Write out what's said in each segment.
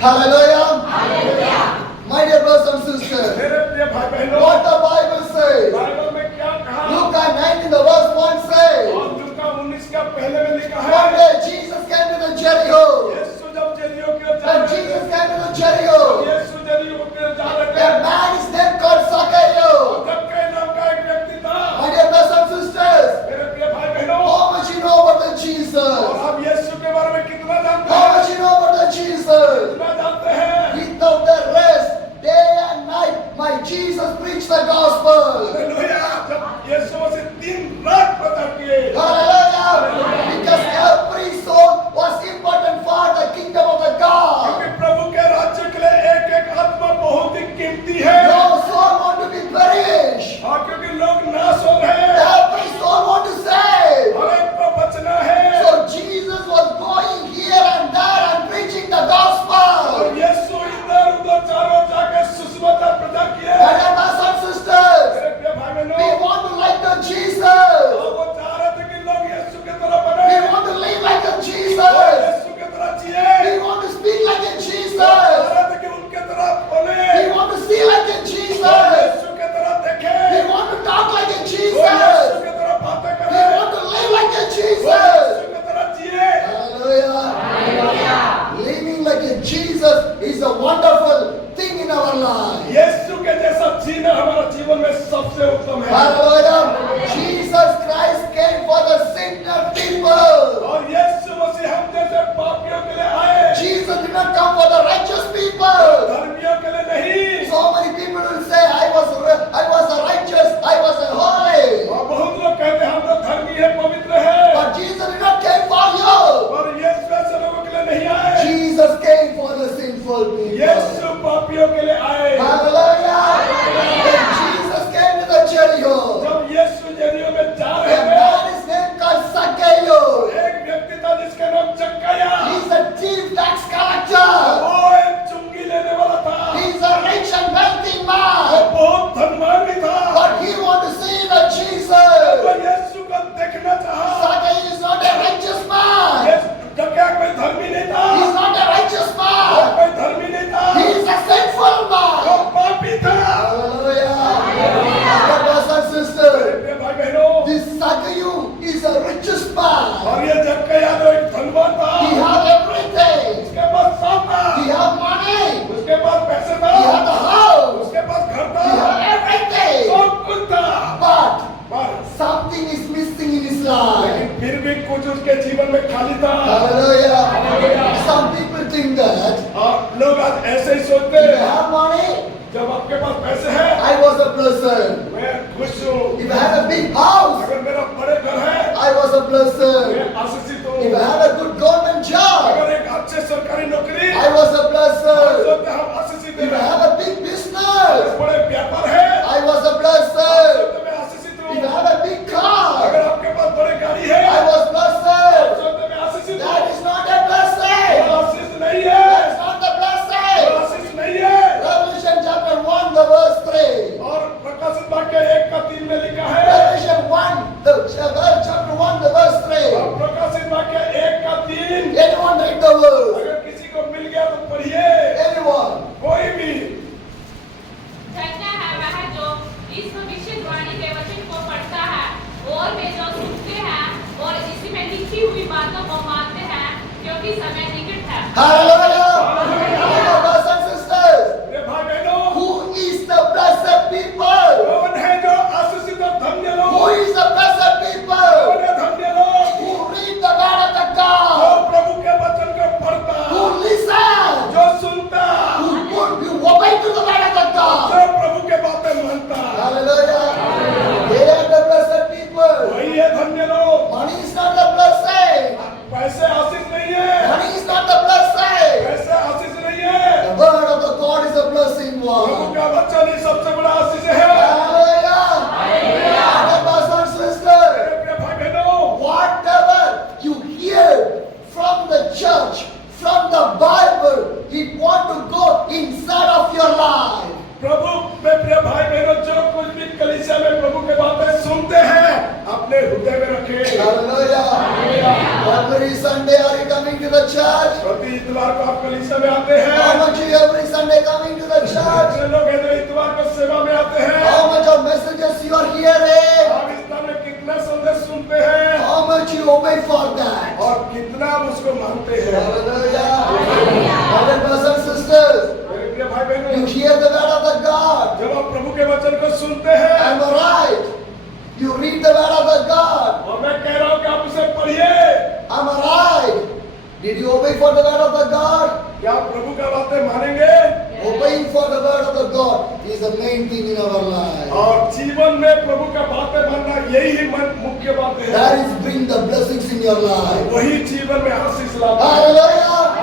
Hallelujah. Hallelujah. My dear brothers and sisters, what the Bible says. Luke 19 the verse 1 says. One day Jesus came to the Jericho. When Jesus came to the Jericho, a man is there called Zacchaeus. My dear brothers and sisters, how much you know about the Jesus? How much you know about the Jesus? Without the rest, day and night, my Jesus preached the gospel. Hallelujah! Because every soul was important for the kingdom of the God. No soul want to be perished. Every soul want to save. So Jesus was going here and there and preaching the gospel. Brothers and sisters, we want to like the Jesus. We want to live like the Jesus. We want to speak like the Jesus. We want to see like the Jesus. We want to talk like the Jesus. We want to live like the Jesus. Hallelujah. Living like a Jesus is a wonderful thing in our life. Hallelujah. Jesus Christ came for the sinner people. Jesus did not come for the righteous people. So many people will say, I was a righteous, I was a holy. But Jesus did not come for you. Jesus came for the sinful people. Hallelujah. When Jesus came to the Jericho, a man is named called Zacchaeus. He's a chief tax collector. He's a rich and wealthy man. But he wants to see the Jesus. Zacchaeus is not a righteous man. He's not a righteous man. He's a sinful man. Hallelujah. Brothers and sisters, this Zacchaeus is a richest man. He has everything. He has money. He has the house. He has everything. But something is missing in his life. Hallelujah. Some people think that if you have money, I was a blessed. If I had a big house, I was a blessed. If I had a good government job, I was a blessed. If I have a big business, I was a blessed. If I had a big car, I was blessed. That is not a blessing. That is not the blessing. Revelation chapter 1, the verse 3. Revelation 1, chapter 1, the verse 3. Anyone read the verse? Anyone? धन्य है वह जो इस भविष्यवाणी के वचन को पढ़ता है और वे जो सुनते हैं और इसमें लिखी हुई बातों को मानते हैं क्योंकि समय निकट है। Hallelujah. Brothers and sisters, who is the blessed people? Who is the blessed people? Who read the word of the God? Who listen? Who obey to the word of the God? Hallelujah. They are the blessed people. Money is not the blessing. Money is not the blessing. The word of the God is a blessing one. Hallelujah. Brothers and sisters, whatever you hear from the church, from the Bible, it want to go inside of your life. प्रभु में प्रिय भाई बहनों जो कुछ भी कलीसिया में प्रभु के बातें सुनते हैं अपने हृदय में रखें। Hallelujah. Every Sunday are you coming to the the church? प्रति इतवार को आप कलीसिया में आते हैं? How much you every Sunday coming to the church? कितने लोग हैं जो इतवार को सेवा में आते हैं? How much of messages you are hearing? आप इस तरह में कितना संदेश सुनते हैं? How much you obey for that? और कितना आप उसको मानते हैं? Hallelujah. Brother, brothers and sisters, मेरे प्रिय भाई बहनों, you hear the word of the God. जब आप प्रभु के वचन को सुनते हैं, Am I right? You read the word of the God. और मैं कह रहा हूँ कि आप उसे पढ़िए। Am I right? Did you obey for the word of the God? क्या आप प्रभु का बातें मानेंगे? Obeying for the word of the God is the main thing in our life. और जीवन में प्रभु का बातें मानना यही मुख्य बातें हैं। That is bring the blessings in your life. वही जीवन में आशीष लाता है। Hallelujah.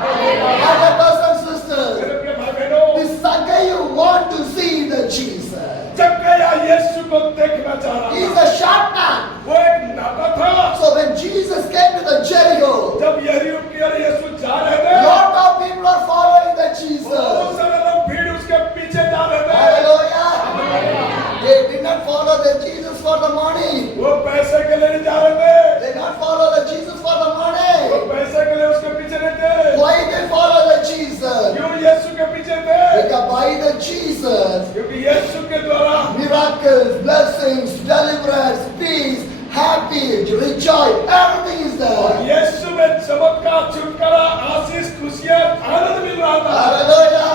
Brother, brothers and sisters, मेरे प्रिय भाई बहनों, this Sunday you want to see the Jesus. जक्कैया यीशु को देखना चाह रहा He is था। a sharp man. वो एक नाटा था। So when Jesus came to the Jericho, जब यरीहो की ओर यीशु जा रहे थे, lot of people are following the बहुत Jesus. सारे लोग भीड़ उसके पीछे जा रहे थे। Hallelujah. They did not follow the Jesus for the money. वो पैसे के लिए नहीं जा रहे थे। They did not follow the Jesus for the वो money. पैसे के लिए उसके पीछे नहीं थे। Why they follow the Jesus? क्यों यीशु के पीछे थे? Because by the Jesus, क्योंकि यीशु के द्वारा miracles, blessings, deliverance, peace, happy, rejoice, everything is और there. यीशु में चमत्कार, छुटकारा, आशीष, खुशियाँ, आनंद मिल रहा था। Hallelujah.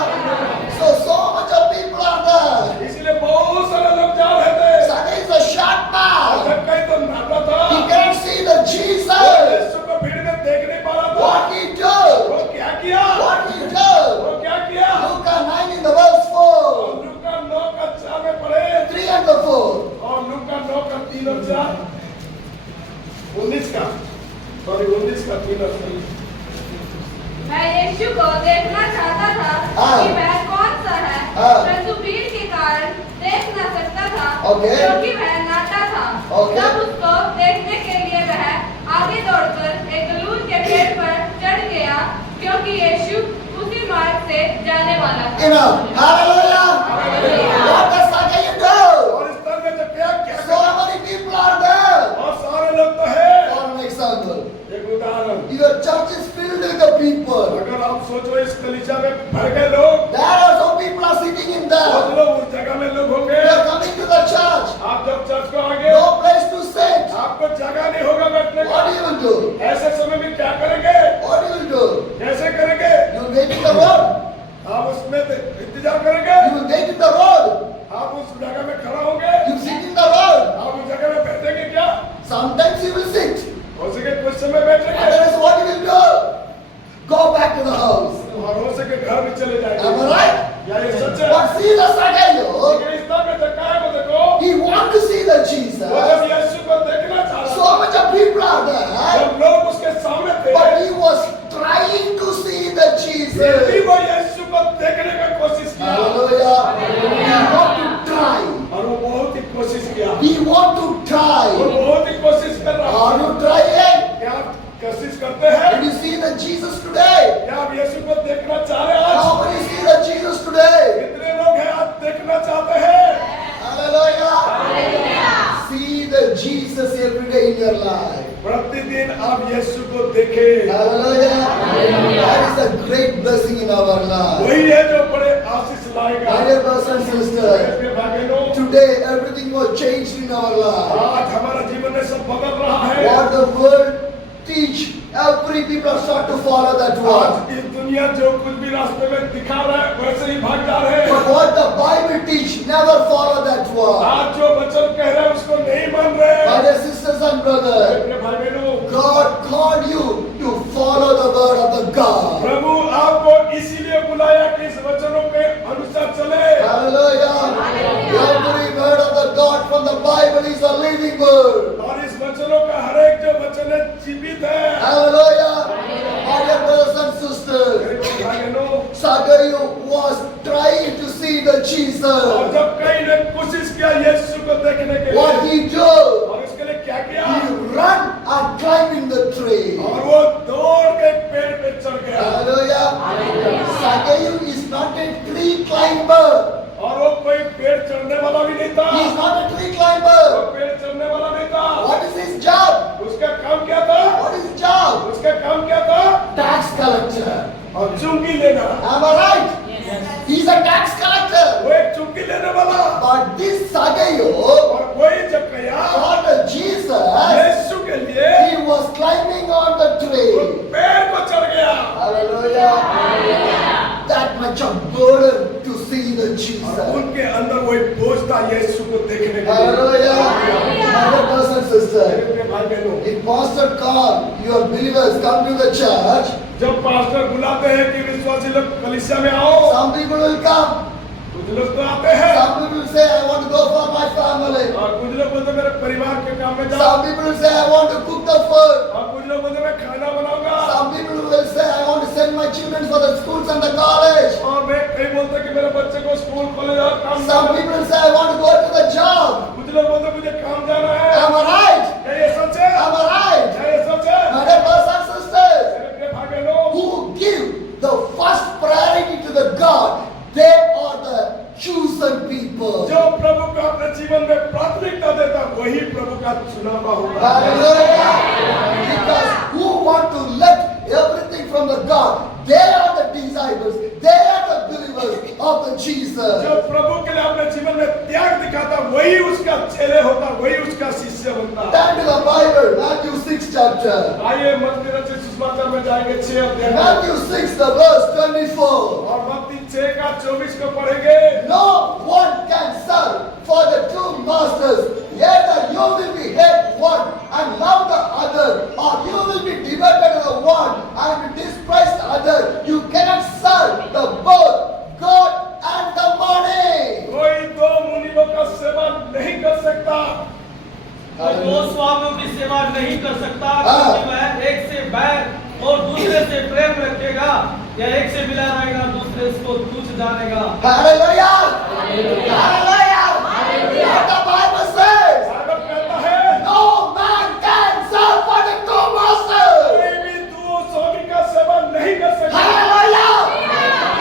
So much of people are there. इसलिए बहुत सारे लोग जा रहे थे। Sunday is a sharp man. जक्कई तो नाटा था। He can't see the वो Jesus. यीशु को भीड़ में देख नहीं पा रहा था। What he do? वो क्या किया? What he do? वो क्या किया? Luke 9 in the verse 4. और लूका 9 का 4 में पढ़े 3 and the 4. और लूका 9 का 3 और 4 19 का 3 और 4। मैं यीशु को देखना चाहता था हाँ। कि वह कौन सा है, हाँ। परंतु भीड़ के कारण देख न सकता था, ओके। क्योंकि वह नाटा था। ओके। तब उसको देखने के लिए वह आगे दौड़कर एक गलून के पेड़ पर चढ़ गया, क्योंकि यीशु उसी मार्ग से जाने वाला था। Enough. Hallelujah. What does Zacchaeus do? और इस तरह में जब क्या So many people are there. और सारे लोग तो है। For an example, एक उदाहरण, your church is filled with the people. अगर आप सोचो इस कलीसिया में भर गए लोग, There are some people are sitting in बहुत there. लोग उस जगह में लोग होंगे। They are coming to the church. आप जब चर्च को आगे, No place to sit. आपको जगह नहीं होगा बैठने What का। you will do? ऐसे समय में क्या करेंगे? What you will do? कैसे करेंगे? You will wait in the road. आप उसमें इंतजार करेंगे। You will wait in the road. आप उस जगह में खड़ा होंगे। You sit in the road. आप उस जगह में बैठेंगे क्या? Sometimes you will sit. हो सके कुछ समय बैठेंगे Otherwise, what you will do? Go back to the house. और हो सके घर में चले Am I जाएंगे। right? या ये सच है? But see the Zacchaeus. लेकिन इस तरह में जक्कैया को देखो, He want to see the वो Jesus. जब यीशु को देखना चाह रहा So much of people are था, there. जब लोग उसके सामने थे, But he was trying to see the फिर भी Jesus. वो यीशु को देखने का कोशिश किया। Hallelujah. He want to try. और वो बहुत ही कोशिश किया। He want to वो try. बहुत ही कोशिश कर रहा Are था। you trying? क्या आप कोशिश करते हैं? Did you see the Jesus today? क्या आप यीशु को देखना चाह रहे हैं आज? How many see the Jesus today? कितने लोग हैं आज देखना चाहते हैं? Hallelujah. See the Jesus every day in your life. प्रतिदिन आप यीशु को देखें। Hallelujah. That is a great blessing in our life. वही है जो बड़े आशीष लाएगा। My dear brothers and sisters, मेरे भाइयों, today everything was changed in our life. आज हमारा जीवन में सब बदल रहा है। What the world teach, every people start to follow that word. आज की दुनिया जो कुछ भी रास्ते में दिखा रहा है वैसे ही भाग जा रहे But हैं। what the Bible teach, never follow that word. आज जो वचन कह रहे हैं उसको नहीं मान रहे My हैं। dear sisters and brothers, मेरे भाई बहनों, God called you to follow the word of the God. प्रभु आपको इसीलिए बुलाया कि इस वचनों के अनुसार चले। Hallelujah. Every word of the God from the Bible is a living word. और इस वचनों का हर एक जो वचन है जीवित है। Hallelujah. My dear brothers and sisters, मेरे भाई बहनों, Zacchaeus was trying to see the और Jesus. जब कई ने कोशिश किया यीशु को देखने के What लिए, he do? और इसके लिए क्या किया? He run and climb in the tree. और वो दौड़ के एक पेड़ पे चढ़ गया। Hallelujah. Zacchaeus is not a tree climber. और वो कोई पेड़ चढ़ने वाला भी नहीं था। He is not a tree वो climber. पेड़ चढ़ने वाला नहीं था। What is his job? उसका काम क्या था? What is his job? उसका काम क्या था? Tax और चुंगी लेना। Am I right? He's a tax collector. वो एक चुंगी लेने वाला। But this Zacchaeus, और वही जक्कैया for Jesus, यीशु के लिए he was climbing on the वो tree. पेड़ को चढ़ गया। Hallelujah. That much of burden to see the और Jesus. उनके अंदर वही बोझ था यीशु को देखने के लिए। Hallelujah. My brothers and sisters, मेरे प्रिय भाई बहनों, if pastor call your believers come to the church, जब पास्टर बुलाते हैं कि विश्वासी लोग कलीसिया में आओ, some people will come. कुछ लोग तो आते हैं Some people will say, I want to go for my family. और कुछ लोग बोलते हैं, मेरे परिवार के काम में जाओ। Some people will say, I want to cook the food. और कुछ लोग बोलते हैं, मैं खाना बनाऊंगा। Some people will say, I want to send my children for the schools and the college. और मैं कई बोलते हैं कि मेरे बच्चे को स्कूल कॉलेज और काम Some जाना। people will say, I want to go to the job. कुछ लोग बोलते हैं, मुझे काम जाना है। Am I right? क्या ये सच है? Am I right? क्या ये सच है? My dear brothers and sisters, मेरे प्रिय भाई बहनों, who give the first priority to the God, they are the chosen people. जो प्रभु का अपने जीवन में प्राथमिकता देता वही प्रभु का चुना हुआ होगा। Hallelujah. Because who want to let everything from the God, they are the disciples, they are the believers of the Jesus. जो प्रभु के लिए अपने जीवन में त्याग दिखाता वही उसका चेले होता, वही उसका शिष्य बनता। Turn to the Bible, Matthew 6 chapter. आइए मत्ती रचित सुसमाचार में जाएंगे 6 अध्याय में। Matthew 6 the verse 24. और मत्ती 6 का 24 को पढ़ेंगे। No one can serve for the two masters. Either you will be hate one and love the other, or you will be devoted to the one and despise the other. You cannot serve the both God and the money. कोई दो मुनियों का सेवा नहीं कर सकता। कोई दो स्वामियों की सेवा नहीं कर सकता, हाँ। क्योंकि वह एक से बैर और दूसरे से प्रेम रखेगा, या एक से मिला रहेगा दूसरे को तुच्छ जानेगा। Hallelujah! Hallelujah! What the Bible says? Bhagavat कहता है, No man can serve for the two masters. कोई भी दो स्वामी का सेवा नहीं कर सकता। Hallelujah!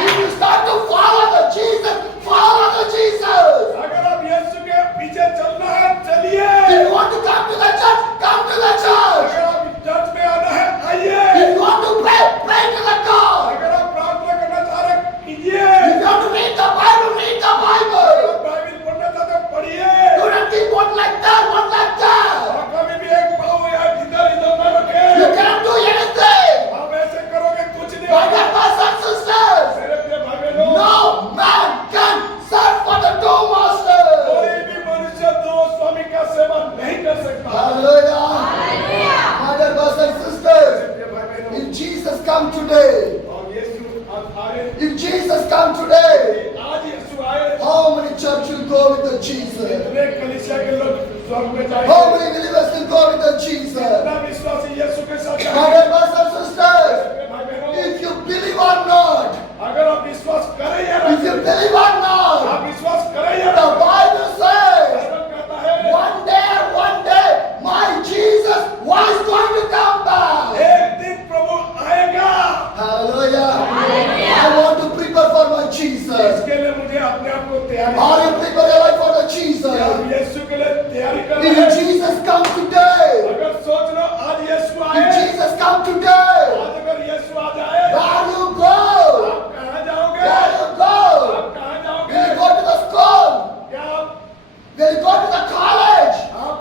If you start to follow the Jesus, follow the Jesus. अगर आप यीशु के पीछे चलना है, चलिए। If you want to come to the church, come to the church. अगर आप चर्च में आना है, आइए। If you want to pray, pray to the God. अगर आप प्रार्थना करना चाह रहे हैं, कीजिए। If you want to read the Bible, read the अगर Bible. आप बाइबल पढ़ना चाहते हैं, पढ़िए। Do not keep one like that, one like that. और कभी भी एक पाँव या इधर इधर न रखें। You cannot do anything. आप ऐसे करोगे कुछ नहीं My होगा। dear brothers and sisters, मेरे प्रिय भाई बहनों, no man can serve for the two masters. कोई भी मनुष्य दो स्वामी का सेवा नहीं कर सकता। Hallelujah. My dear brothers and sisters, प्रिय भाई बहनों, if Jesus come today, और यीशु आज आए, if Jesus come today, आज यीशु आए, how many church will go with the Jesus? इतने कलीसिया के लोग स्वर्ग में How जाएंगे। many believers will go with the Jesus? इतना विश्वासी यीशु के साथ My जाएंगे। dear brothers and sisters, प्रिय भाई बहनों, if you believe or not, अगर आप विश्वास करें या if you नहीं, believe or not, आप विश्वास करें या the नहीं, Bible says, बाइबल कहता है, one day, my Jesus was going to come back. एक दिन प्रभु आएगा। Hallelujah. I want to prepare for my Jesus. इसके लिए मुझे अपने आप को तैयारी Are you prepare your life for the आप Jesus? यीशु के लिए तैयारी कर रहे If हैं। Jesus come today, अगर सोच लो आज यीशु आए, if Jesus come today, आज अगर यीशु आ जाए, where you go? आप कहाँ जाओगे? Where you go? आप कहाँ Will जाओगे? you go to the school? क्या आप Will you go to the college?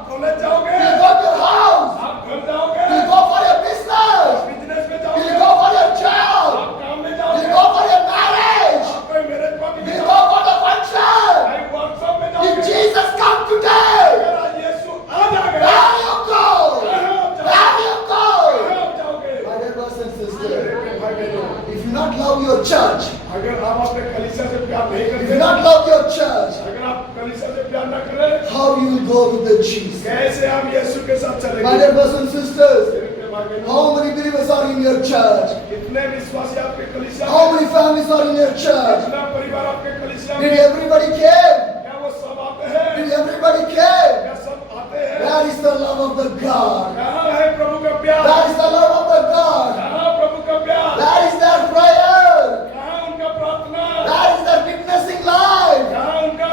College जाओगे? Will you go to your house? आप घर जाओगे? Will you go for your business? Business में Will जाओगे? you go for your job? आप काम में Will जाओगे? you go for your marriage? आप कोई मैरिज पार्टी Will में you जाओगे? go for the function? कहीं वर्कशॉप में If जाओगे? Jesus come today, अगर आज यीशु आ जाएगा, where you go? कहाँ आप Where जाओगे? you go? कहाँ आप जाओगे? My dear brothers and मेरे sisters, प्रिय भाई बहनों, if you not love your church, अगर आप अपने कलीसिया से प्यार नहीं if करते, you not love your church, अगर आप कलीसिया से प्यार न करें, how you will go with the Jesus? कैसे आप यीशु के साथ My चलेंगे? dear brothers and sisters, मेरे प्रिय भाई बहनों, how many believers are in your church? कितने विश्वासी आपके कलीसिया How में? many families are in your church? कितना परिवार आपके कलीसिया Did में? everybody came? क्या वो सब आते हैं? Did everybody came? क्या सब आते हैं? That is the love of the God. कहाँ है प्रभु का प्यार? That is the love of the God. कहाँ प्रभु का प्यार? That is their prayer. कहाँ उनका प्रार्थना? That is their witnessing life. कहाँ उनका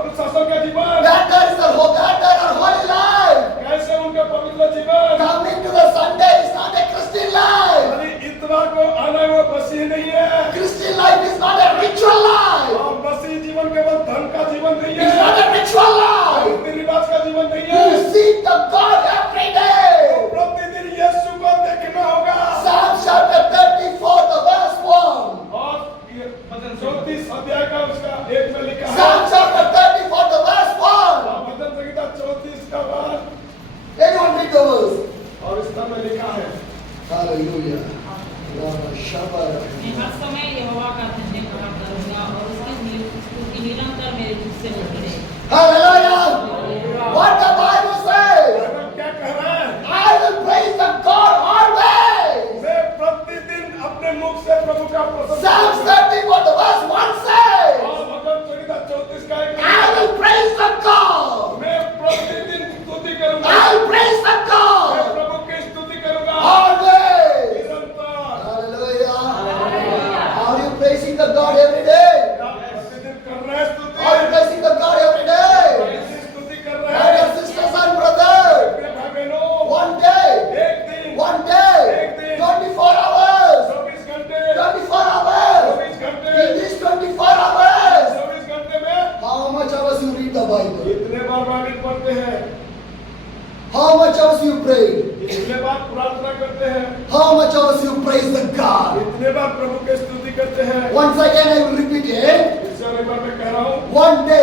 अनुशासन का जीवन? That is their holy life. कैसे उनका पवित्र जीवन? Coming to the Sunday is not a Christian life. खाली इतवार को आना वो बस ही नहीं every day? क्या प्रतिदिन कर रहे हैं स्तुति? Are you blessing the God every day? कैसी स्तुति कर रहे My dear हैं? sisters and brothers, प्रिय भाई बहनों, one day, एक दिन, 24 hours, 24 घंटे, 24 hours. 24 घंटे, In these 24 hours, 24 घंटे में how much hours you read the Bible? कितने बार बाइबल पढ़ते हैं? How much hours you pray? कितने बार प्रार्थना करते हैं? How much hours you praise the God? कितने बार प्रभु की स्तुति करते हैं? Once again I will repeat it. इस एक बार मैं कह रहा हूँ, One day,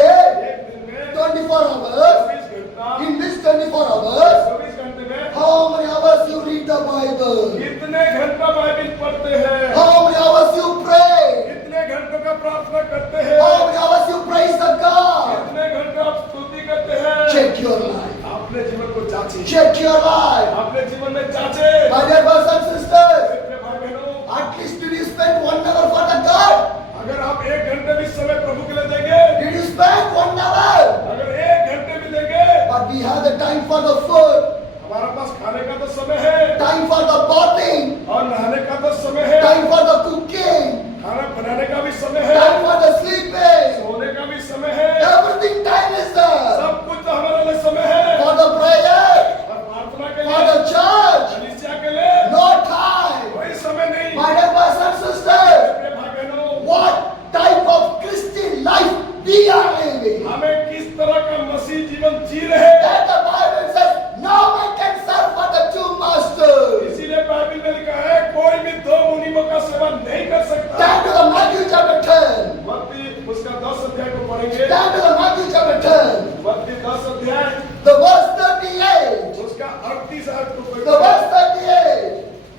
एक दिन में 24 hours. 24 घंटा, In this 24 hours, 24 घंटे में how many hours you read the Bible? कितने घंटा बाइबल पढ़ते हैं? How many hours you pray? कितने घंटों का प्रार्थना करते हैं? How many hours you praise the God? कितने घंटे आप स्तुति करते हैं? Check your life. अपने जीवन को जांचिए, Check your life. अपने जीवन में जांचे। My dear brothers and sisters, मेरे भाई बहनों, at least did you spend 1 hour for the God? अगर आप एक घंटे भी समय प्रभु के लिए देंगे, Did you spend 1 hour? अगर एक घंटे भी देंगे, But we have the time for the food, हमारे पास खाने का तो समय है time for the bathing, और नहाने का तो समय है, time for the cooking, खाना बनाने का भी समय है, time for the sleeping. सोने का भी समय है, Everything time is there. सब कुछ तो हमारे लिए समय है। For the prayer, और प्रार्थना के for लिए, the church, कलीसिया के लिए no time. कोई समय नहीं। My dear brothers and sisters, मेरे भाई बहनों, what type of Christian life we are living? हमें किस तरह का मसीह जीवन जी रहे हैं? That the Bible says, no man can serve for the two masters. इसीलिए बाइबल में लिखा है, कोई भी दो मुनीमों का सेवा नहीं कर सकता। Turn to the Matthew chapter 10. मत्ती उसका 10 अध्याय को पढ़ेंगे। Turn to the Matthew chapter 10. मत्ती 10 अध्याय The verse 38. उसका 38 आयत को कोई The verse 38.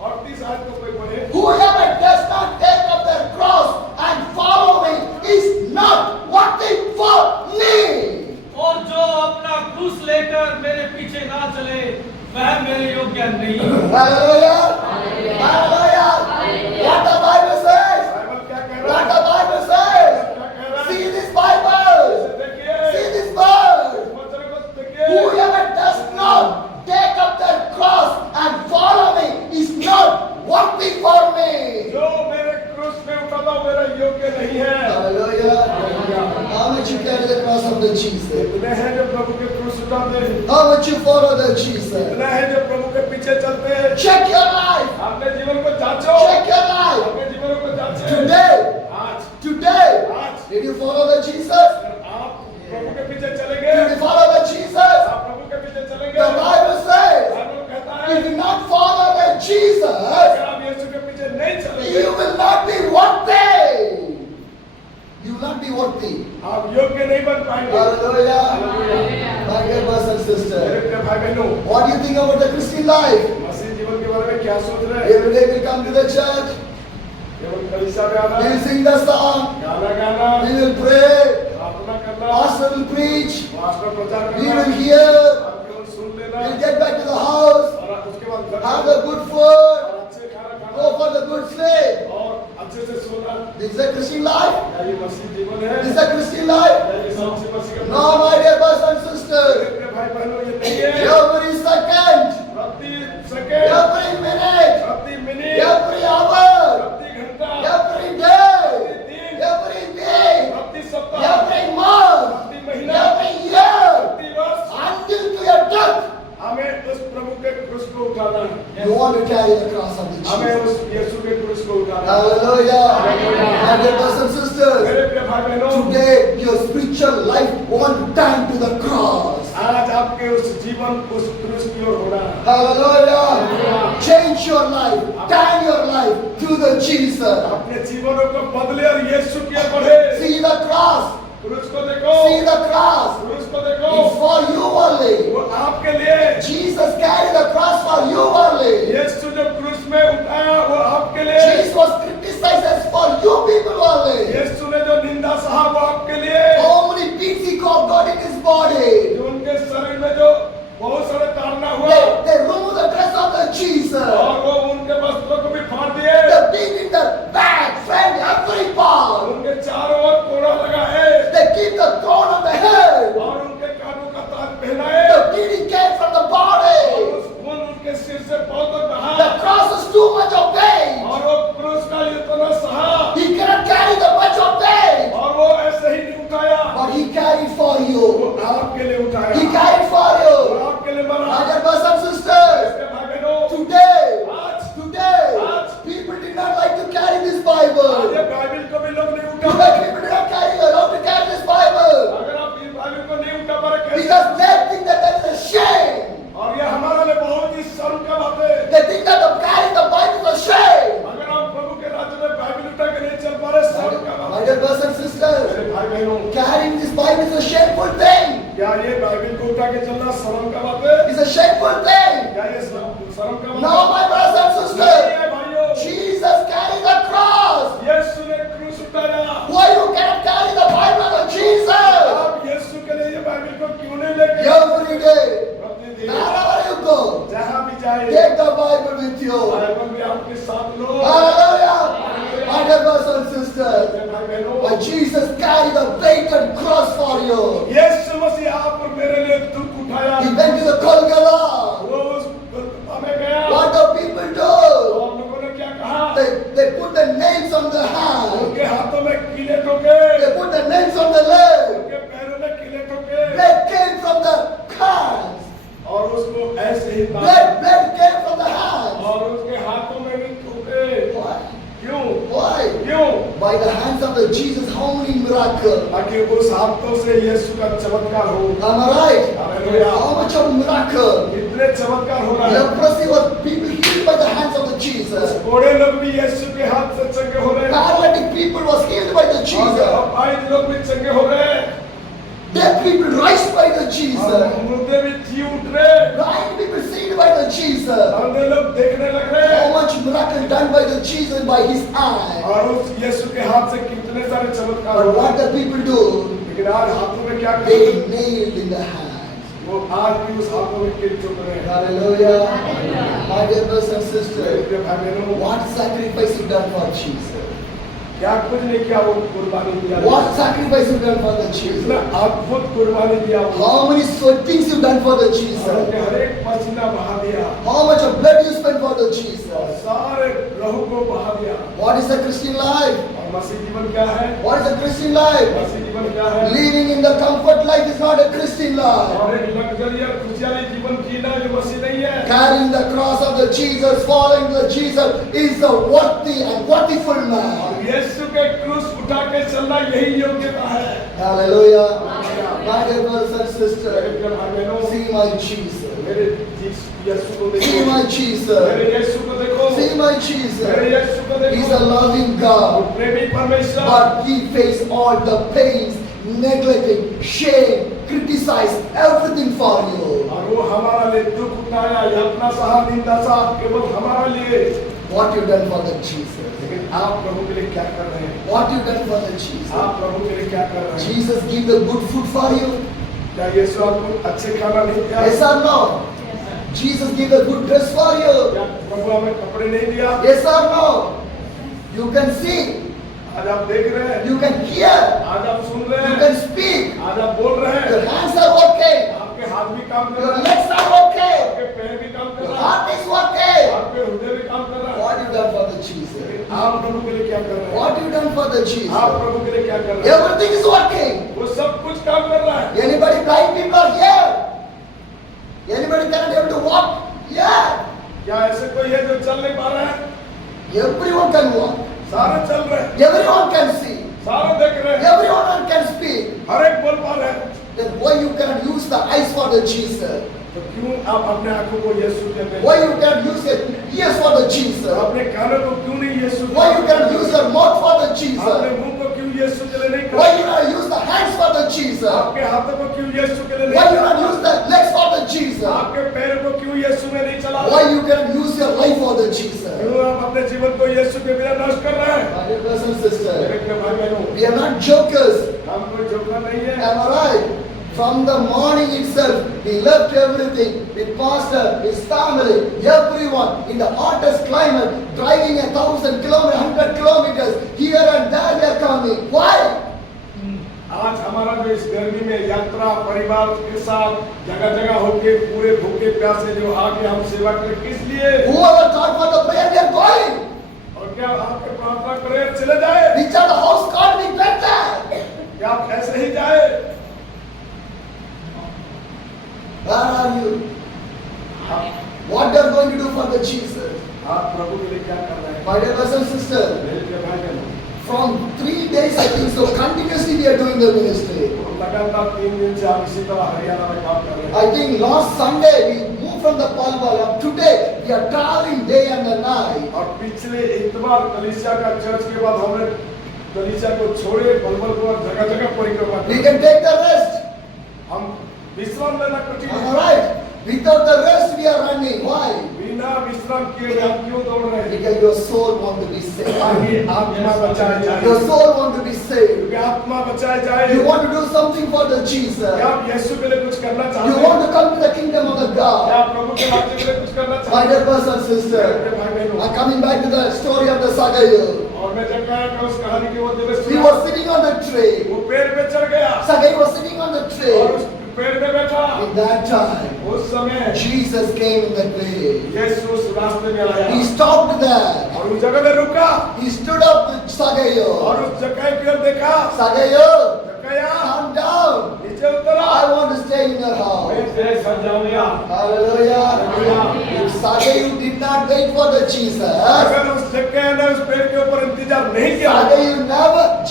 38 आयत को कोई पढ़े। Whoever does not take up their cross and follow me is not worthy for me. और जो अपना क्रूस लेकर मेरे पीछे ना चले वह मेरे योग्य नहीं है। Hallelujah. Hallelujah. What the Bible says. Bible क्या कह What रहा the है? Bible says. क्या कह रहा है? See this Bible. देखिए, See this verse. वचन को देखिए। Whoever does not take up their cross and follow me is not worthy for me. जो मेरे क्रूस में उठाता हूँ, मेरा योग्य नहीं है। Hallelujah. How much you carry the cross of the Jesus? इतने हैं जो प्रभु के क्रूस उठाते हैं, How much you follow the Jesus? इतने हैं जो प्रभु के पीछे चलते हैं। Check your life. अपने जीवन को जांचो, Check your life. अपने जीवन को जांचो। Today, आज today, आज did you follow the Jesus? आप प्रभु के पीछे चलेंगे, Did you follow the Jesus? आप प्रभु के पीछे चलेंगे। The Bible says, बाइबल कहता है, if you not follow the Jesus, अगर आप यीशु के पीछे नहीं चलेंगे, you will not be worthy. You will not be worthy. आप योग्य नहीं बन पाएंगे। Hallelujah. Hallelujah. My dear brothers and मेरे sisters, प्रिय भाई बहनों, what do you think about the Christian life? मसीह जीवन के बारे में क्या सोच रहे हैं? Every day we come to the church, केवल कलीसिया में आना, we will sing the song, गाना गाना, we will pray, प्रार्थना करना, pastor will preach, वास्तव प्रचार we करना, will hear, आप केवल सुन लेना, we'll get back to the house, और उसके बाद घर have में the good food, अच्छे खाना खाना go for the good sleep. और अच्छे से सोना। This is a Christian life? क्या ये मसीह जीवन है? This is a Christian life? क्या ये सच्ची मसीह का No, my dear brothers and sisters. मेरे प्रिय भाई बहनों, ये नहीं है। Every second, प्रति सेकंड, every minute, प्रति मिनट, every hour, प्रति घंटा, every day, प्रति दिन, every week, प्रति सप्ताह, every month, प्रति महीना, every year, प्रति वर्ष until to your death. हमें उस प्रभु के क्रूस को उठाना है। You want to carry the cross of the हमें Jesus. उस यीशु के क्रूस को उठाना है। Hallelujah. Hallelujah. My dear brothers and sisters, मेरे प्रिय भाई बहनों, today your spiritual life want to turn to the cross. आज आपके उस जीवन उस क्रूस की ओर होना है। Hallelujah. Change your life. Turn your life to the Jesus. अपने जीवनों को बदले और यीशु की ओर बढ़े। See the cross. क्रूस को देखो, See the cross. क्रूस को देखो, It's for you only. वो आपके लिए। Jesus carried the cross for you only. यीशु जो क्रूस में उठाया वो आपके लिए। Jesus was criticized as for you people only. यीशु ने जो निंदा सहा वो आपके लिए। How many beats he got in his body? जो उनके शरीर में जो बहुत सारे ताड़ना हुआ, They removed the dress of the Jesus. और वो उनके वस्त्रों को भी फाड़ दिए। They beat in the back, front, every part. उनके चारों ओर कोड़ा लगा है, They keep the crown on the head. और उनके कानों का ताज पहनाए, The bleeding came from the और body. उस खून उनके सिर से पांव तक बहा। The cross is too much of बहनों, Carrying this Bible is a shameful thing. क्या ये बाइबल को उठा के चलना शर्म का बात है? It's a shameful thing. क्या ये शर्म का बात Now, है? my brothers and नहीं sisters, है भाइयों, Jesus carried the cross. यीशु ने क्रूस उठाया। Why you can't carry the Bible of Jesus? आप यीशु के लिए ये बाइबल को क्यों नहीं लेके? Every day, प्रतिदिन wherever you go, जहाँ भी जाए, take the Bible with you. Bible भी आपके साथ लो। Hallelujah. My dear brothers and sisters, भाई बहनों, but Jesus carried the weighted cross for you. यीशु मसीह आप और मेरे लिए दुख उठाया। He went to the Golgotha. वो उस गोलगोथा में गया। What the people do? और लोगों ने क्या कहा? They put the nails on the hands. उनके हाथों में कीले ठोके, They put the nails on the legs. उनके पैरों में कीले ठोके, Blood came from the hands. और उसको ऐसे ही Blood came from the hands. और उसके हाथों में भी ठोके। Why? क्यों? Why? क्यों? By the hands of the Jesus, how many miracle? ताकि उस हाथों से यीशु का चमत्कार हो। Am I right? Hallelujah. How much of miracle? इतने चमत्कार हो रहा है। Leprosy was people healed by the hands of the Jesus. कोड़े लोग भी यीशु के हाथ से चंगे हो रहे हैं। Paralytic people was healed by the और Jesus. अपाहिज लोग भी चंगे हो रहे हैं। Dead people raised by the और Jesus. मुर्दे भी जी उठ रहे हैं। Blind people seen by the Jesus. अंधे लोग देखने लग रहे How हैं। much miracle done by the Jesus by his eye. और उस यीशु के हाथ से कितने सारे चमत्कार But हो रहे what हैं। the people do? लेकिन आज हाथों में क्या They कर nailed in the hands. वो आज भी उस हाथों में कील चुक रहे हैं। Hallelujah. My dear brothers and sisters, मेरे भाई बहनों, what sacrifice you done for Jesus? क्या कुछ नहीं किया, वो कुर्बानी दिया। What sacrifice you done for the इतना Jesus? अद्भुत कुर्बानी दिया वो। How many sweatings you done for the और Jesus? उनके हर एक पसीना बहा दिया। How much of blood you spent for the Jesus? सारे लहू को बहा दिया। What is the Christian life? और मसीह जीवन क्या है? What is the Christian life? मसीह जीवन क्या है? Living in the comfort life is not a Christian life. और एक लग्जरी और खुशहाली जीवन जीना ये मसीह नहीं है। Carrying the cross of the Jesus, following the Jesus is the worthy and worthiful man. और यीशु के क्रूस उठा के चलना यही योग्यता है। Hallelujah. My dear brothers and मेरे sisters, प्रिय भाई बहनों, see my Jesus. मेरे यीशु को See देखो। my मेरे Jesus. यीशु को देखो। See my मेरे Jesus. यीशु को He's देखो। a loving God. प्रेमी परमेश्वर। But he faced all the pains, neglecting, shame, criticized, everything for you. और वो हमारा लिए दुख उठाया, यातना सहा, निंदा सहा, केवल हमारा लिए। What you done for the Jesus? लेकिन आप प्रभु के लिए क्या कर रहे हैं? What you done for the Jesus? आप प्रभु के लिए क्या कर रहे हैं? Jesus give the good food for you? क्या यीशु आपको अच्छे खाना नहीं दिया? Yes or no? Jesus give the good dress for you? क्या प्रभु हमें कपड़े नहीं दिया? Yes or no? You can see, आज आप देख रहे हैं, you can hear, आज आप सुन रहे you हैं, can speak, आज आप बोल रहे your हैं, hands are working, आपके हाथ भी काम कर your रहे हैं, legs are working, आपके पैर भी काम कर your रहे हैं, heart is working. आपके हृदय भी काम कर रहा है। What you done for the Jesus? लेकिन आप प्रभु के लिए क्या कर रहे हैं? What you done for the आप Jesus? प्रभु के लिए क्या कर रहे हैं? Everything is working. वो सब कुछ काम कर रहा है। Anybody blind people are here? Anybody cannot able to walk? Yeah. क्या ऐसे कोई है जो चल नहीं पा रहा है? Everyone can walk. सारे चल रहे हैं, Everyone can see. सारे देख रहे हैं, Everyone can speak. हर एक बोल पा रहे हैं। Then why you cannot use the eyes for the Jesus? तो क्यों आप अपने आंखों को यीशु देते हैं? Why you cannot use your ears for the Jesus? अपने कानों को क्यों नहीं यीशु देते? Why you cannot use your mouth for the अपने Jesus? मुंह को क्यों यीशु के लिए नहीं Why करते? you not use the hands for the Jesus? आपके हाथों को क्यों यीशु के लिए Why नहीं you not चलाते? use the legs for the Jesus? आपके पैर को क्यों यीशु में नहीं चला? Why you cannot use your life for the Jesus? क्यों आप अपने जीवन को यीशु के बिना नष्ट कर रहे हैं? My dear brothers and sisters, मेरे प्रिय भाई बहनों, we are not jokers. हम कोई जोकर नहीं है। Am I right? From the morning itself, he left everything, with pastor, his family, everyone in the hottest climate, driving 1,000 kilometers, 100 kilometers, here and there they are coming. Why? आज हमारा जो इस गर्मी में यात्रा परिवार के साथ जगह जगह होके पूरे भूखे प्यासे जो आके हम सेवा करें, किस लिए? Whoever thought for the prayer, they are going. और क्या आपके प्रार्थना करें चले जाए? Reach out the house, God be better. क्या आप ऐसे ही जाए? Where are you? What they are going to do for the Jesus? आप प्रभु के लिए क्या कर रहे हैं? My dear brothers and sisters, मेरे प्रिय भाई बहनों, from 3 days I think so, continuously we are doing the ministry. लगातार 3 दिन से आप इसी तरह हरियाणा में काम कर रहे हैं। I think last Sunday we moved from the Palwal. Today we are traveling day and the night. और पिछले इतवार कलीसिया का चर्च के बाद हमने कलीसिया को छोड़े, बलबल को और जगह जगह परिक्रमा We करें। can take the rest. हम विश्राम लेना कठिन है। Alright. Without the rest we are running. Why? बिना विश्राम किए हुए हम क्यों दौड़ रहे हैं? Because your soul want to be saved. ताकि आत्मा बचाई जाए। Your soul want to be saved. क्योंकि आत्मा बचाई जाए। You want to do something for the Jesus. क्या आप यीशु के लिए कुछ करना चाहते You हैं? want to come to the kingdom of the क्या God. आप प्रभु के राज्य के लिए कुछ करना My चाहते हैं? dear brothers and sisters, मेरे भाई बहनों, I'm coming back to the story of the Sagayu. और मैं जब कहा कि उस कहानी की वो जब He सुना, was sitting on the tree. वो पेड़ पे चढ़ गया Sagayu was sitting on the और tree. उस पेड़ पे बैठा। In that time, उस समय Jesus came in that way. यीशु उस रास्ते में आया He stopped there. और उस जगह में रुका He stood up with Sagayu. और उस जगह की ओर देखा। Sagayu, जगह calm down. नीचे उतरा। I want to stay in your house. मैं तेरे घर जाऊंगा। Hallelujah. Hallelujah. If Sagayu did not wait for the Jesus, अगर उस जगह ने उस पेड़ के ऊपर इंतजार नहीं किया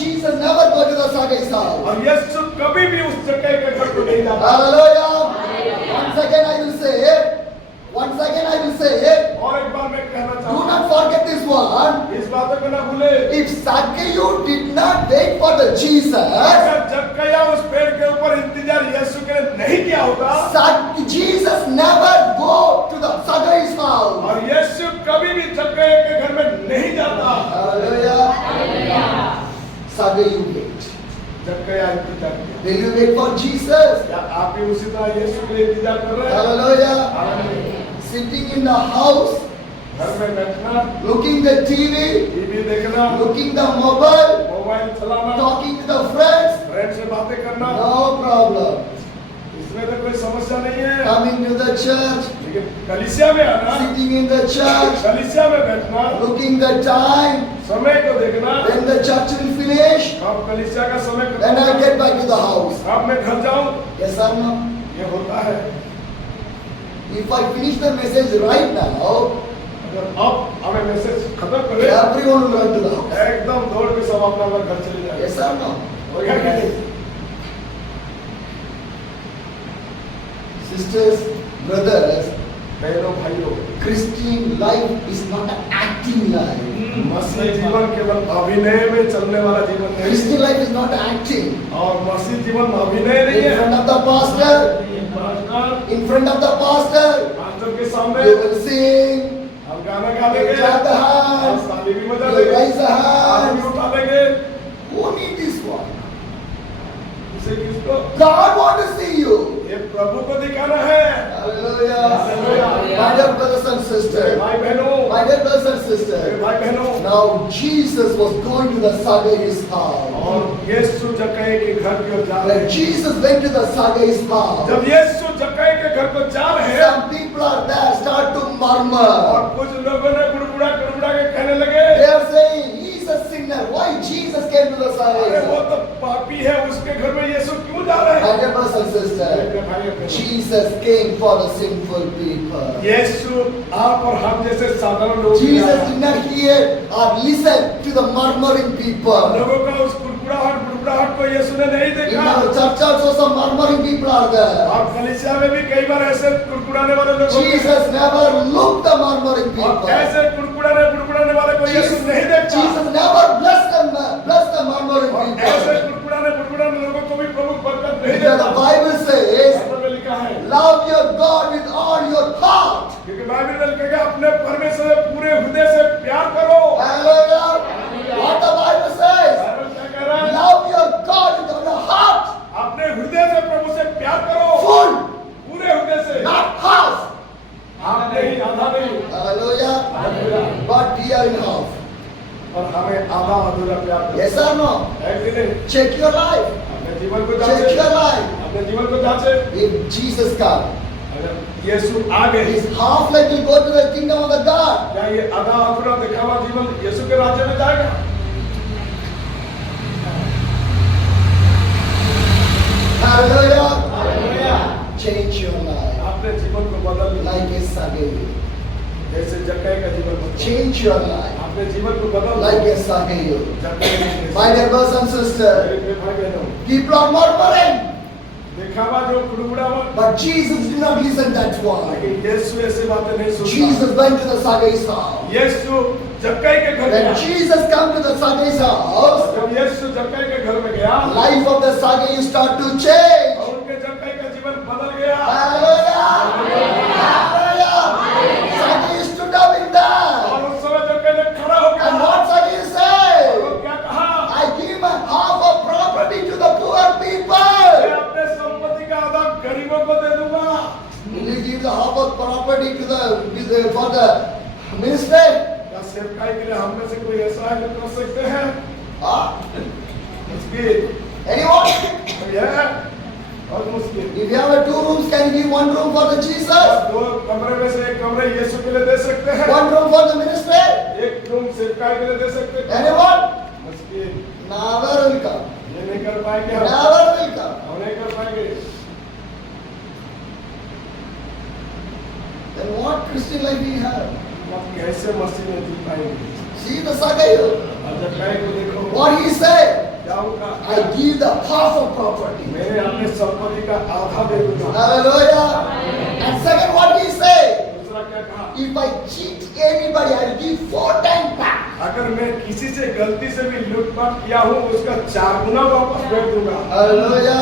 Jesus never go to the Sagai's house. और यीशु कभी भी उस जगह के घर को नहीं जाता। Hallelujah. Once again I will say, और एक बार मैं कहना do चाहूँगा, not forget this one. इस बातों को ना भूले। If Sagayu did not wait for the Jesus, अगर जक्कैया उस पेड़ के ऊपर इंतजार यीशु के लिए नहीं किया होता Jesus never go to the Sagai's house. और यीशु कभी भी जक्कैया के घर में नहीं जाता। Hallelujah. Sagayu wait. जक्कैया इंतजार किया। Will you wait for Jesus? क्या आप भी उसी तरह यीशु के लिए इंतजार कर रहे हैं? Hallelujah. Hallelujah. Sitting in the house, घर में बैठना, looking the TV, टीवी देखना, looking the mobile, मोबाइल चलाना, talking to the friends, friend से बातें करना, no problem. इसमें तो कोई समस्या नहीं है। Coming to the church, लेकिन कलीसिया में आना, sitting in the church, कलीसिया में बैठना, looking the time, समय को देखना, when the church will finish, अब कलीसिया का समय then I खत्म get back to the house. अब मैं घर जाऊं, Yes or no? ये होता है। If I finish the message right now, अगर अब हमें मैसेज खत्म करें, everyone will run to the house. एकदम दौड़ के सब अपना अपना घर चले जाए। Yes or no? होगा कि नहीं? Sisters, brothers, बहनों भाइयों, Christian life is not an acting life. मसीह जीवन केवल अभिनय में चलने वाला जीवन नहीं Christian life is not acting. और मसीह जीवन अभिनय नहीं In है। front of the pastor, pastor in front of the pastor, के सामने you will sing, हम गाना गा you लेंगे, clap the हम hands, ताली भी बजा you लेंगे, raise the हाथ भी hands. उठा लेंगे। Who need this one? इसे किसको? God want to see you. ये प्रभु को दिखाना है। Hallelujah. Hallelujah. My dear brothers and मेरे sisters, भाई बहनों, my dear brothers and मेरे sisters. भाई बहनों, Now Jesus was going to the Sagai's house. और यीशु जक्कैया के घर की ओर जा रहे When हैं। Jesus went to the Sagai's house, जब यीशु जक्कैया के घर को जा रहे हैं some people are there start to murmur. और कुछ लोगों ने गुड़गुड़ा गुड़गुड़ा के कहने लगे, They are saying he's a sinner. Why Jesus came to the अरे Sagai's वो house? तो पापी है, उसके घर में यीशु क्यों जा रहे My हैं? dear brothers and sisters, मेरे भाई बहनों, Jesus came for the sinful people. यीशु आप और हम जैसे साधारण लोग नहीं Jesus आया। did not hear or listen to the murmuring people. लोगों का उस गुड़गुड़ाहट को यीशु ने नहीं In देखा। our church also some murmuring people are there. आप कलीसिया में भी कई बार ऐसे गुड़गुड़ाने वाले लोग होते हैं। Jesus never looked the murmuring और people. ऐसे गुड़गुड़ाने वाले को यीशु नहीं देखता। Jesus never blessed the murmuring और ऐसे people. गुड़गुड़ाने लोगों को भी प्रभु बरकत नहीं Because देता। the Bible says, बाइबल में लिखा है, love your God with all your heart. क्योंकि बाइबल में लिखा है अपने परमेश्वर से पूरे हृदय से प्यार करो। Hallelujah. What the Bible says? Bible क्या कह रहा है? Love your God with all your heart. अपने हृदय से प्रभु से प्यार करो, Full, पूरे हृदय से, not half. आप नहीं, आधा नहीं। Hallelujah. Hallelujah. But we are in half. और हमें आधा अधूरा प्यार करो। Yes or no? है कि नहीं? Check your life. अपने जीवन को Check जांचे, your life. अपने जीवन को जांचे। If Jesus comes, अगर यीशु आ गए, his half life will go to the kingdom of the God. क्या ये आधा अधूरा दिखावा जीवन यीशु के राज्य में जाएगा? Hallelujah. Hallelujah. Change your life. अपने जीवन को बदल Like a Sagaiyu. जैसे जक्कैया का जीवन बदल। Change your life. अपने जीवन को बदल Like a Sagaiyu. जक्कैया के जैसे। My dear brothers and sisters, मेरे भाई बहनों, people are murmuring. दिखावा जो गुड़गुड़ावा, But Jesus did not listen that one. लेकिन यीशु ऐसे बातें नहीं सुनता। Jesus went to the Sagai's house. यीशु जक्कई के घर When गया, Jesus come to the Saggai's house, जब यीशु जक्कई के घर में गया life of the Saggai start to change. और उनके जक्कई का जीवन बदल गया। Hallelujah! Hallelujah! Saggai stood up in that. और उस समय जक्कई ने खड़ा हो And गया what Saggai और said? वो क्या कहा, I give my half of property to the poor मैं people. अपने संपत्ति का आधा गरीबों को दे दूंगा। Will you give the half of property to for the ministry? क्या सेवकाई के लिए हम में से कोई ऐसा है जो कर सकते हैं? मुश्किल Anyone? है और मुश्किल। If you have 2 rooms, can you give 1 room for the Jesus? दो कमरे में से एक कमरे यीशु के लिए दे सकते हैं, 1 room for the ministry? एक रूम सेवकाई के लिए दे सकते हैं। Anyone? मुश्किल, Never will come. ये नहीं कर पाएंगे हम, Never will come. हम नहीं कर पाएंगे। Then what Christian life we have? हम कैसे मसीह में जी पाएंगे? See the Saggai. और जक्कई को देखो What he said? क्या होगा, I give the half of property. मैंने अपने संपत्ति का आधा दे दूंगा। Hallelujah. And second, what he said? दूसरा क्या कहा, If I cheat anybody, I will give 4 times back. अगर मैं किसी से गलती से भी लूटपाट किया हूँ उसका 4 गुना वापस भेज दूंगा। Hallelujah.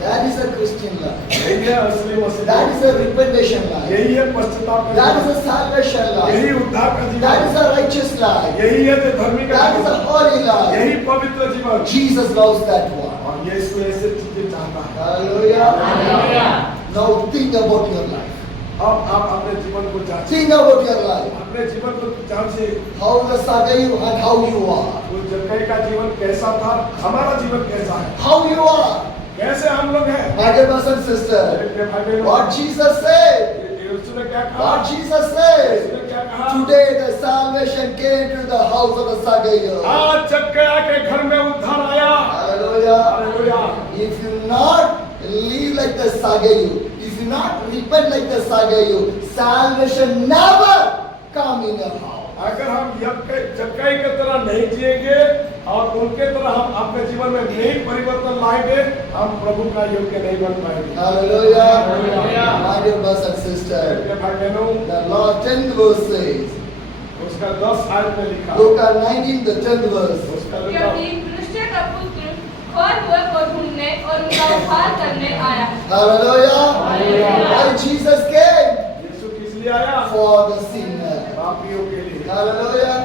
That is a Christian life. यही है असली मसीह, That is a repentation life. यही है पश्चाताप का That is जीवन, a salvation यही life. उद्धार का That जीवन, is a righteous life. यही है जो धर्मी का That is a जीवन, holy life. यही पवित्र जीवन। Jesus loves that one. और यीशु ऐसे चीजें चाहता है। Hallelujah. Now think about your life. अब आप अपने जीवन को जांचिए, Think about your life. अपने जीवन को जांचिए। How the Saggai and how you are. वो जक्कई का जीवन कैसा था, हमारा जीवन कैसा है, How you are. कैसे हम लोग हैं। My dear brothers and sisters. मेरे भाई बहनों, What Jesus said. यीशु ने क्या कहा, What Jesus said. यीशु ने क्या कहा, Today the salvation came to the house of the Saggai. आज जक्कई के घर में उद्धार आया। Hallelujah. Hallelujah. If you not live like the Saggai, if you not repent like the Saggai, salvation never come in your house. अगर हम जक्कई की तरह नहीं जिएंगे और उनके तरह हम अपने जीवन में नहीं परिवर्तन लाएंगे, हम प्रभु का योग्य नहीं बन पाएंगे। Hallelujah. Hallelujah. My dear brothers and sisters, मेरे भाई बहनों, the Lord 10th verse says, उसका 10 आयत में लिखा, Luke 19 the 10th verse. उसका क्योंकि मनुष्य का पुत्र खोए हुए को ढूंढने और उनका उद्धार करने आया। Hallelujah. Hallelujah. Why Jesus came? यीशु किस लिए आया, For the sinner. पापियों के लिए। Hallelujah.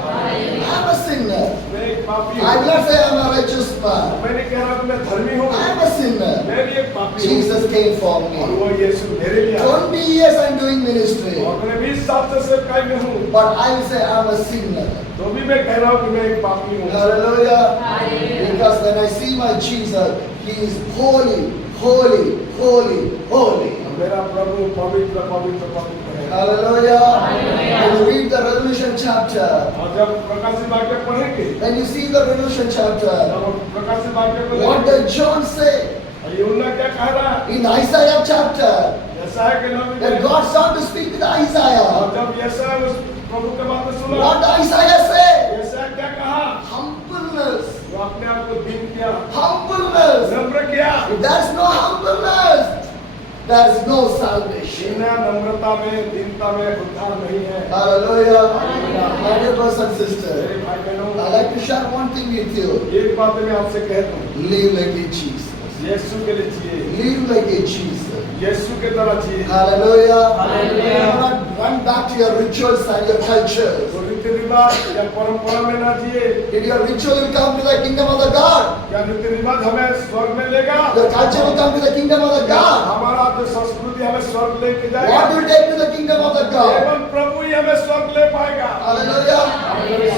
I'm a sinner. मैं एक पापी I will हूँ, not say I'm a righteous man. मैं नहीं कह रहा कि मैं धर्मी हूँ, I'm a sinner. मैं भी एक पापी हूँ। Jesus came for और me. वो यीशु मेरे लिए आया। 20 years I'm doing ministry. और मैं 20 साल से सेवकाई में हूँ, But I will say I'm a sinner. तो भी मैं कह रहा हूँ कि मैं एक पापी हूँ। Hallelujah. Hallelujah. Because when I see my Jesus, He is holy, holy, holy, holy. मेरा प्रभु पवित्र पवित्र पवित्र है। Hallelujah. Hallelujah. When you read the Revelation chapter, और जब प्रकाशित वाक्य पढ़ेंगे, when you see the Revelation chapter, जब प्रकाशित वाक्य को what देखेंगे, did John say? यूहन्ना क्या कह रहा है, In Isaiah chapter, ऐसा है कि नबी that ने- God started to speak with Isaiah. और जब यशायाह उस प्रभु के बात में सुना, What did Isaiah say? यशायाह क्या कहा, Humbleness. वो अपने आप को दीन किया, Humbleness. नम्र किया। If there is no humbleness, there is no salvation. बिना नम्रता में, दीनता में उद्धार नहीं है। Hallelujah. My dear brothers and sisters, मेरे भाई बहनों, I'd like to share one thing with you. एक बात मैं आपसे कह दूं, Live like a Jesus. यीशु के लिए जिए, Live like a Jesus. यीशु के तरह जिए। Hallelujah. Hallelujah. Do not run back to your rituals and your cultures. वो रीति रिवाज या परंपरा में ना जिए। If your ritual will come to the kingdom of the God, क्या रीति रिवाज हमें स्वर्ग में लेगा? your culture will come to the kingdom of the God. हमारा जो संस्कृति हमें स्वर्ग लेके जाएगा। What will take to the kingdom of the God? केवल प्रभु ही हमें स्वर्ग ले पाएगा। Hallelujah.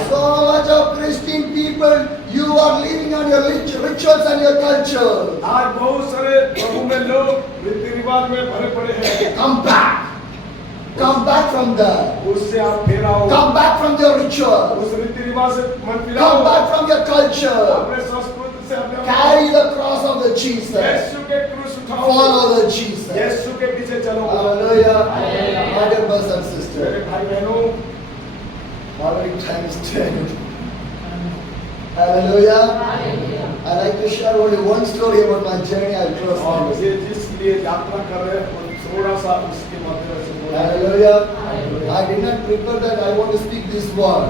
So much of Christian people, you are living on your rituals and your culture. आज बहुत सारे प्रभु में लोग रीति रिवाज में भरे पड़े हैं। Come back. Come back from that. उससे आप फिर आओ। Come back from your ritual. उस रीति रिवाज से मन फिराओ। Come back from your culture. अपने संस्कृति से अपने Carry the cross of the Jesus. यीशु के क्रूस उठाओ। Follow the Jesus. यीशु के पीछे चलो। Hallelujah. My dear brothers and sisters, मेरे भाई बहनों, already time is 10. Hallelujah. Hallelujah. I like to share only one story about my journey. I'll close और now. ये जिस लिए यात्रा कर रहे हैं, थोड़ा सा उसके माध्यम से बोला। Hallelujah. Hallelujah. गया। I did not prepare that I want to speak this word.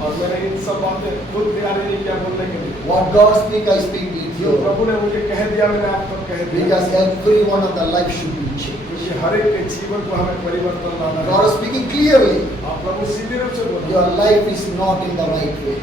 और मैंने इन सब बातें खुद तैयारी नहीं किया बोलने के लिए। What God speak, I speak with जो you. प्रभु ने मुझे कह दिया मैंने आपको कह दिया। Because every one of the life should be changed. क्योंकि हर एक के जीवन को हमें परिवर्तन लाना है। God is speaking clearly. आप प्रभु सीधे रूप से बोलो। Your life is not in the right way.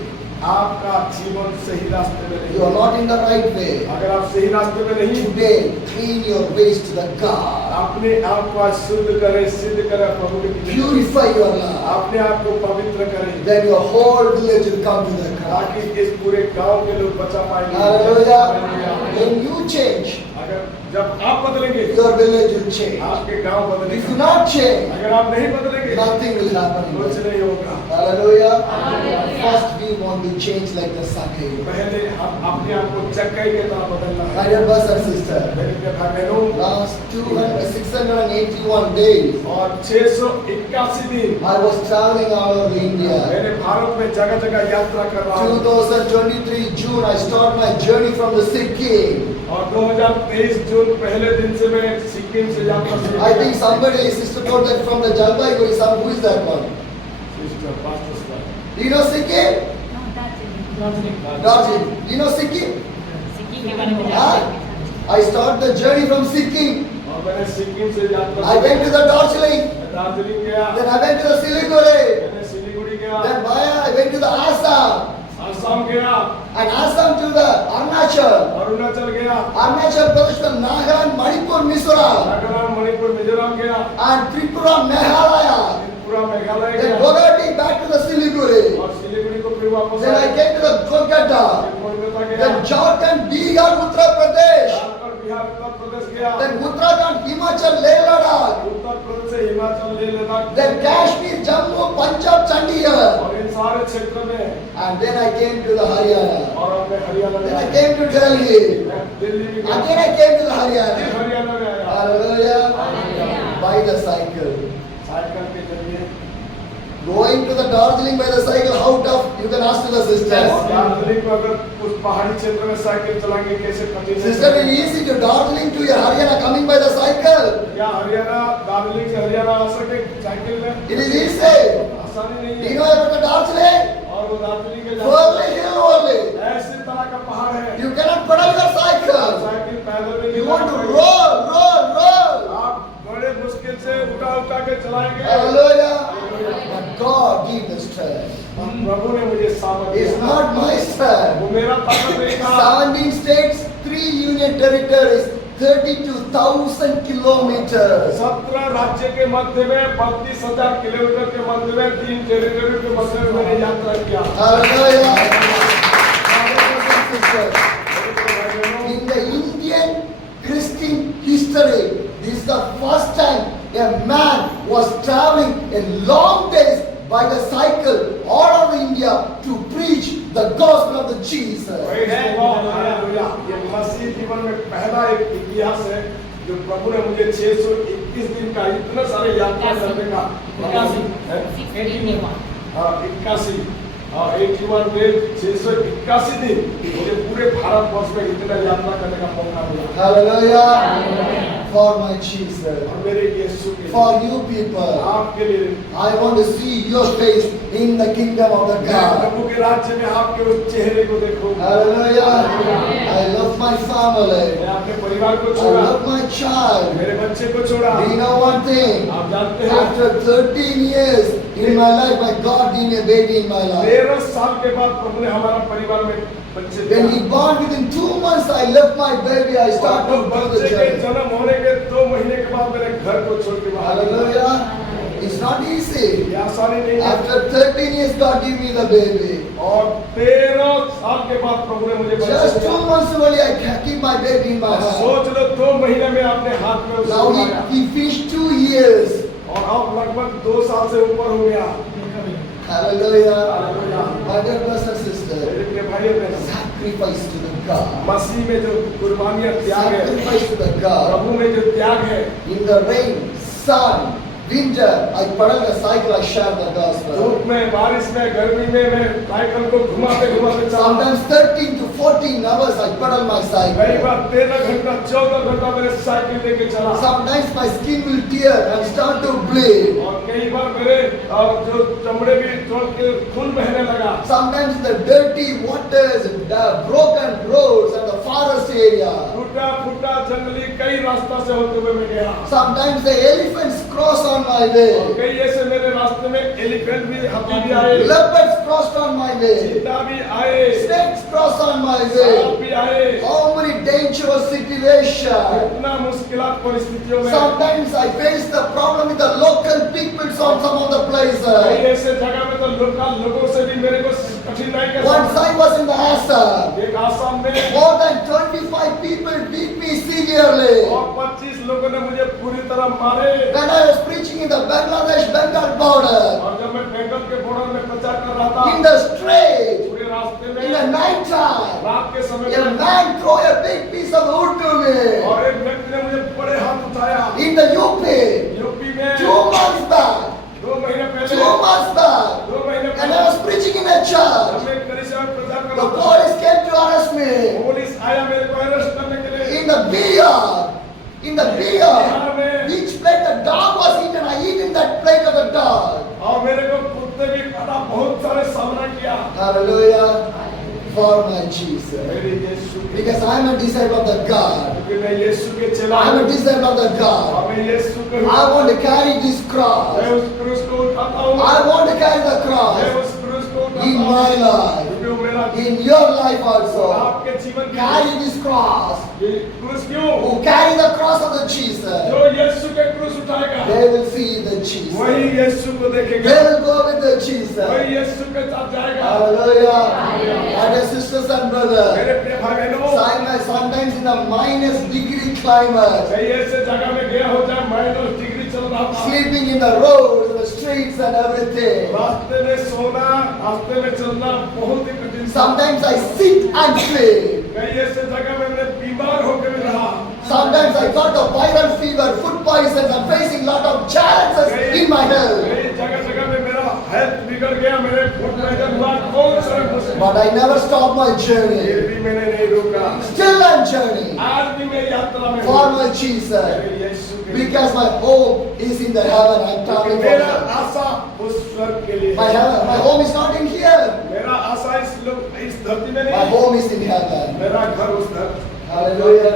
आपका जीवन सही रास्ते में नहीं You are not in the right way. अगर आप सही रास्ते में नहीं Today, clean your ways to the God. अपने आप को शुद्ध करें, सिद्ध करें प्रभु के पीछे। Purify your life. अपने आप को पवित्र करें Then your whole village will come to the God. ताकि इस पूरे गांव के लोग बचा पाएंगे। Hallelujah. Hallelujah. When you change, अगर जब आप बदलेंगे your village will change. आपके गांव If you बदलेंगे। not change, अगर आप नहीं बदलेंगे nothing will happen. कुछ नहीं होगा। Hallelujah. Hallelujah. First, we want to change like the Zacchaeus. पहले हम अपने आप को चक्काई के तरह बदलना My है। dear brothers and sisters, मेरे प्रिय भाई बहनों, last 681 days, और 681 दिन I was traveling all over India. मैंने भारत में जगह जगह यात्रा कर रहा हूँ। 2023 June, I start my journey from the Sikkim. और 2023 जून पहले दिन से मैं सिक्किम से यात्रा शुरू I think somebody, sister told that from the Jalpaiguri, who is that one? Do you know Sikkim? Darjeeling. Do you know Sikkim? Huh? I start the journey from Sikkim. और मैंने सिक्किम से यात्रा I went to the Darjeeling. Darjeeling गया, Then I went to the Siliguri. मैंने सिलीगुड़ी गया, Then I went to the Assam. Assam गया, And Assam to the Arunachal. Arunachal गया, Arunachal Pradesh to Nagaland, Manipur, Mizoram. Nagaland, Manipur, Mizoram गया, And Tripura, Meghalaya. पूरा Meghalaya Then गया, Guwahati back to the Siliguri. और सिलीगुड़ी को फिर वापस Then I came to the Kolkata. Kolkata गया, Then Jharkhand, Bihar, Uttar Pradesh. Jharkhand, Bihar, Uttar Pradesh गया, Then Uttarakhand, Himachal, Leh Ladakh. Uttar Pradesh से Himachal, Leh Ladakh, Then Kashmir, Jammu, Punjab, Chandigarh. और इन सारे क्षेत्र में, And then I came to the Haryana. और हमने हरियाणा में Then I आया। came to Delhi. मैं दिल्ली में गया, Again I came to the फिर Haryana. हरियाणा में आया, Hallelujah. Hallelujah. By the cycle. Cycle के जरिए, Going to the Darjeeling by the cycle, how tough? You can ask to the sisters. और दार्जिलिंग को अगर उस पहाड़ी क्षेत्र में साइकिल चलाएंगे कैसे कठिन है? Sister, it is easy to Darjeeling to your Haryana coming by the cycle. क्या हरियाणा, दार्जिलिंग से हरियाणा आ सके साइकिल में? It is easy. आसानी नहीं Do है। you know about the Darjeeling? और वो दार्जिलिंग के Worldly hill only. ऐसे तरह का पहाड़ है, You cannot pedal your cycle. Cycle पैदल में You नहीं want to चला roll, roll, roll. पाएंगे। आप बड़े मुश्किल से उठा के चलाएंगे। Hallelujah. But God give the strength. प्रभु ने मुझे सामर्थ्य It's दिया। not my strength. वो मेरा ताकत नहीं था। 17 states, 3 union territories, 32,000 kilometers. 17 राज्य के मध्य में 32,000 किलोमीटर के मध्य में 3 टेरिटरी के मध्य में मैंने यात्रा किया। Hallelujah. Brothers and sisters, in the Indian Christian history, this is the first time a man was traveling a long days by the cycle all over India to preach the gospel of the Jesus. Praise the Lord. Hallelujah. ये मसीह जीवन में पहला एक इतिहास है जो प्रभु ने मुझे 621 दिन का इतना सारे यात्रा करने का 81 हाँ 81 हाँ 81 डेज 681 दिन मुझे पूरे भारत वर्ष में इतना यात्रा करने का मौका मिला। Hallelujah. For my Jesus. और मेरे यीशु के लिए, For you people. आपके लिए I want to see your face in the kingdom of the मैं God. प्रभु के राज्य में आपके उस चेहरे को देखूं। Hallelujah. I love my family. मैं अपने परिवार को I छोड़ा, love my child. मेरे बच्चे को छोड़ा। Do you know one thing? आप जानते हैं After 13 years in my life, my God gave me a baby in my life. 13 साल के बाद प्रभु ने हमारा परिवार में बच्चे When दिया। he born within 2 months, I left my baby. I और started तो to do the बच्चे के journey. जन्म होने के 2 महीने के बाद मेरे घर को छोड़ के बाहर निकला। Hallelujah. It's not easy. ये आसानी नहीं है। After 13 years, God gave me the baby. और 13 साल के बाद प्रभु ने मुझे बच्चे Just 2 दिया। months only, I keep my baby in my और hand. सोच लो 2 महीने में अपने हाथ में उसको Now उठाया। he finished 2 years. और अब लगभग 2 साल से ऊपर हो गया। Hallelujah. Hallelujah. My dear brothers and sisters, मेरे प्रिय भाई और बहनों, sacrifice to the God. मसीह में जो कुर्बानियां त्याग है, Sacrifice to the God. प्रभु में जो त्याग है, In the rain, sun, winter, I pedal the cycle, I share the gospel. धूप में, बारिश में, गर्मी में मैं साइकिल को घुमाते घुमाते चला। Sometimes 13 to 14 hours I pedal my कई cycle. बार 13 घंटा 14 घंटा मेरे साइकिल लेके चला। Sometimes my skin will tear and start to bleed. और कई बार मेरे जो चमड़े भी तोड़ के खून बहने लगा। Sometimes the dirty waters, the broken roads and the forest area. फूटा फूटा जंगली कई रास्ता से होते हुए मैं गया। Sometimes the elephants cross on my और way. कई ऐसे मेरे रास्ते में एलिफेंट भी, हाथी भी आए, Leopards crossed on my way. चीता भी आए, Snakes crossed on my सांप way. भी आए। How many dangerous situations. इतना मुश्किलात परिस्थितियों में Sometimes I face the problem with the local people on some of the कई places. ऐसे जगह में तो लोगों से भी मेरे को कठिनाई का Once I was in the Assam, एक आसाम में more than 25 people beat me severely. और 25 लोगों ने मुझे पूरी तरह मारे। When I was preaching in the Bangladesh-Bengal border, और जब मैं बंगाल के बॉर्डर में प्रचार कर रहा था, in the street, पूरे रास्ते में in the night time, रात के समय a में man threw a big piece of wood to me. और एक व्यक्ति ने मुझे बड़े हाथ उठाया। In the UP, यूपी में 2 months back, 2 महीने 2 पहले, months back, 2 महीने and I पहले was preaching in a church. जब मैं कलीसिया में प्रचार कर The रहा था, police came to arrest me. Police आया मेरे को अरेस्ट करने के लिए। In the beer, which plate the dog was eaten, I eat in that plate of the dog. और मेरे को कुत्ते भी खाना बहुत सारे सामना किया। Hallelujah. For my Jesus. मेरे यीशु के, Because I am a disciple of the God. क्योंकि मैं यीशु के चेला I am a हूँ। disciple of the God. और मैं यीशु के I want to carry this cross. मैं उस क्रूस को उठाता हूँ। I want to carry the मैं cross उस क्रूस को उठाता in हूँ। my life, क्योंकि वो मेरा in your life also. आपके जीवन की Carry this cross. ये क्रूस क्यों? Who carry the cross of the Jesus, जो यीशु के क्रूस उठाएगा, they will see the Jesus. वही यीशु को They देखेगा, will go with the Jesus. वही यीशु के साथ जाएगा। Hallelujah. My dear sisters and brothers, मेरे प्रिय भाई बहनों, sometimes in the -degree climate, कई ऐसे जगह में गया हो जहाँ माइनस डिग्री चल रहा था, sleeping in the roads, the streets and everything. रास्ते में सोना, रास्ते में चलना बहुत ही कठिन था। Sometimes I sit and sleep. कई ऐसे जगह में मैं बीमार होकर भी रहा। Sometimes I got a viral fever, food poisons. I'm facing lot of challenges in my health. कई जगह में मेरा हेल्थ बिगड़ गया, मेरे फूड पॉइजन हुआ, बहुत सारे मुश्किल। But I never stopped my फिर journey. भी मैंने नहीं रुका। Still I'm journeying आज भी मैं यात्रा में for हूँ। my Jesus. मेरे यीशु के लिए। Because my hope is in the heaven. I'm traveling for मेरा heaven. आशा उस स्वर्ग के लिए My है। heaven, my home is not in here. मेरा आशा इस धरती में My नहीं, home is in heaven. मेरा घर उस धरती Hallelujah.